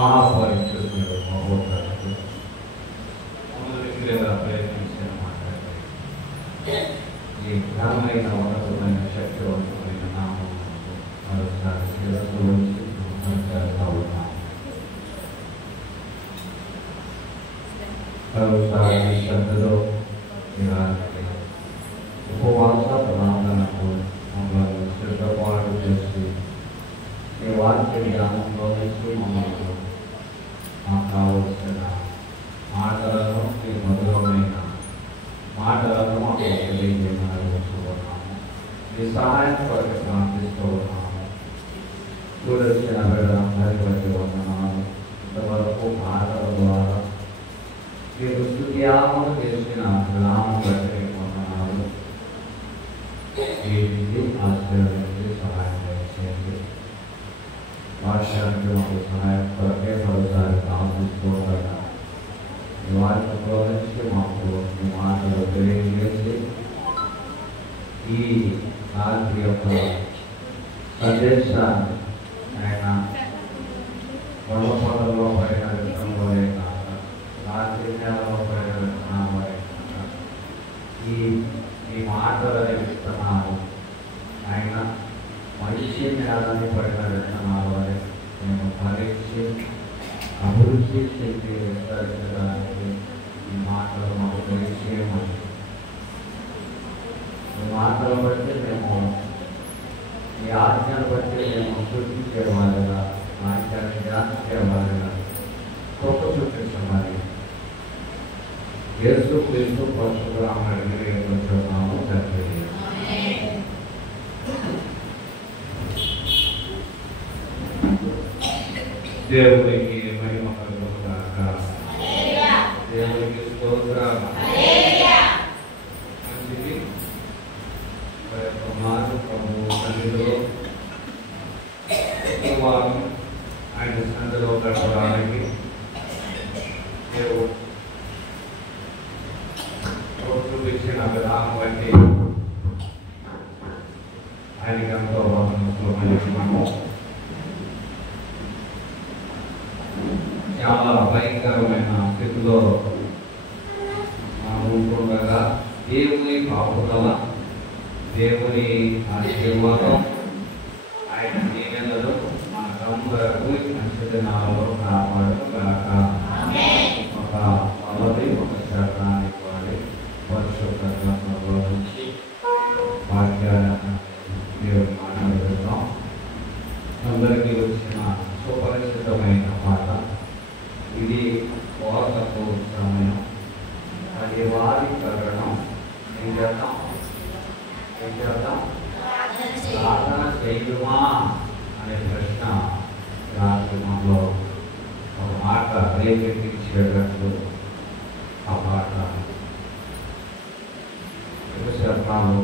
మహాపరిశుద్ధుడు మహోన్నతుడు మమ్మల్ని ప్రయత్నించిన మాట్లాడే ఈ ఘనమైన ఉన్నతమైన శక్తివంతమైన నామం మరోసారి శిరస్సు నుంచి చేస్తా ఉన్నాము. మరోసారి శ్రద్ధలో ఉపవాస ప్రార్థనకు మమ్మల్ని సిద్ధపాటు చేసి ఈ వాక్య జ్ఞానంలో నుంచి మమ్మల్ని మాకు కావలసిన మాటలను ఈ మధురమైన మాటలను మాకు తెలియజేయమని వచ్చుకున్నాము. ఈ సహాయం కొరకు ప్రార్థిస్తూ ఉన్నాము. చూడొచ్చిన బిడ్డలందరి బట్టి వందనాలు. ఇంతవరకు మాటల ద్వారా మీరు స్తుత్యాగములు చేసిన విధానం బట్టి వందనాలు. వీటికి ఆశీర్వదించి సహాయం చేయండి. వాక్యానికి మాకు సహాయం కొరకే మరోసారి ప్రార్థిస్తూ ఉండగా ఈ వాక్యంలో నుంచి మాకు ఈ మాటలు తెలియజేసి ఈ రాత్రి యొక్క సందేశాన్ని ఆయన పొడలో పడిన విత్తనంలోనే కాక రాత్రి నేలలో పడిన విత్తనాలే కాక ఈ మాటలనే విత్తనాలు ఆయన మంచి నేలని పడిన విత్తనాలు అని మేము పరీక్ష అభివృద్ధి శక్తి విస్తరించడానికి ఈ మాటలు మాకు తెలియజేయమని ఈ మాటలు బట్టి మేము ఈ ఆజ్ఞను బట్టి మేము సూచించేవారుగా వాక్యాన్ని ధ్యానించేవారుగా గొప్ప చూపించమని యేసు క్రీస్తు పరశురాముడిని వేడుకుంటున్నాము తండ్రి. దేవునికి మహిమ కలుగుగాక. దేవునికి స్తోత్రం. మంచిది. ప్రభు సన్నిధిలో వారు ఆయన సన్నిధిలో గడపడానికి దేవుడు చూపించిన విధానం బట్టి ఆయనకి ఎంతో మనము చాలా భయంకరమైన స్థితిలో మనం ఉంటుండగా దేవుని కాపుదల, దేవుని ఆశీర్వాదం, ఆయన దీవెనలు మన గంభకు మంచి దినాలలో కాపాడుగాక. ఒక మొదటి ఒక శాతానికి వాడి పరిశుద్ధ గ్రంథంలో నుంచి వాక్యాన్ని మీరు మాట్లాడుతున్నాం. అందరికీ వచ్చిన సుపరిచితమైన మాట ఇది. కోతకు సమయం, అది వారి కారణం. ఏం చేద్దాం ప్రార్థన చేయుమా అనే ప్రశ్న రాష్ట్రంలో ఒక మాట రేకెత్తించేటట్లు ఆ పాట శరణాలు